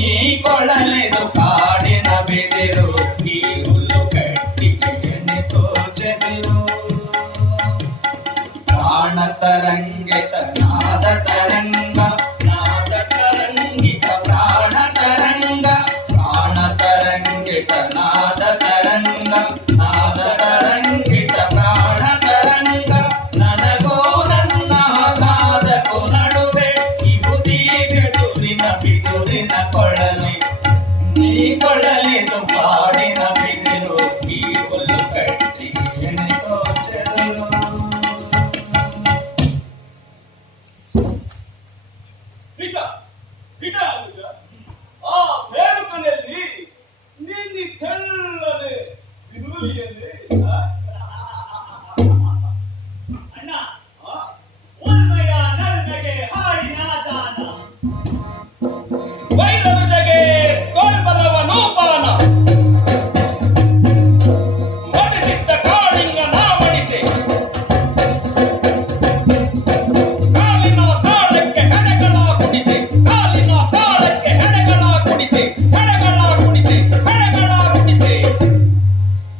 ನೀ ಕೊಳಲೆದು ಕಾಡಿನ ಬೆದಿರು ಈ ಹುಲ್ಲು ಕಟ್ಟಿಗೆ ಎಣಿತೋ ಚೆದಿರು ಪ್ರಾಣ ತರಂಗಿತ ನಾದ ತರಂಗ ನಾದ ತರಂಗಿತ ಪ್ರಾಣ ತರಂಗ ಪ್ರಾಣ ತರಂಗಿತ ನಾದ ತರಂಗ ನಾದ ತರಂಗಿತ ಪ್ರಾಣ ತರಂಗ ನನಗೋ ನನ್ನ ಸಾಧಕು ನಡುವೆ ಇಬುದಿ ಬೆದುರಿನ ಬಿದುರಿನ ಕೊಳಲೆ ನೀ ಕೊಳಲೆದು ಕಾಡಿನ ಬಿದಿರು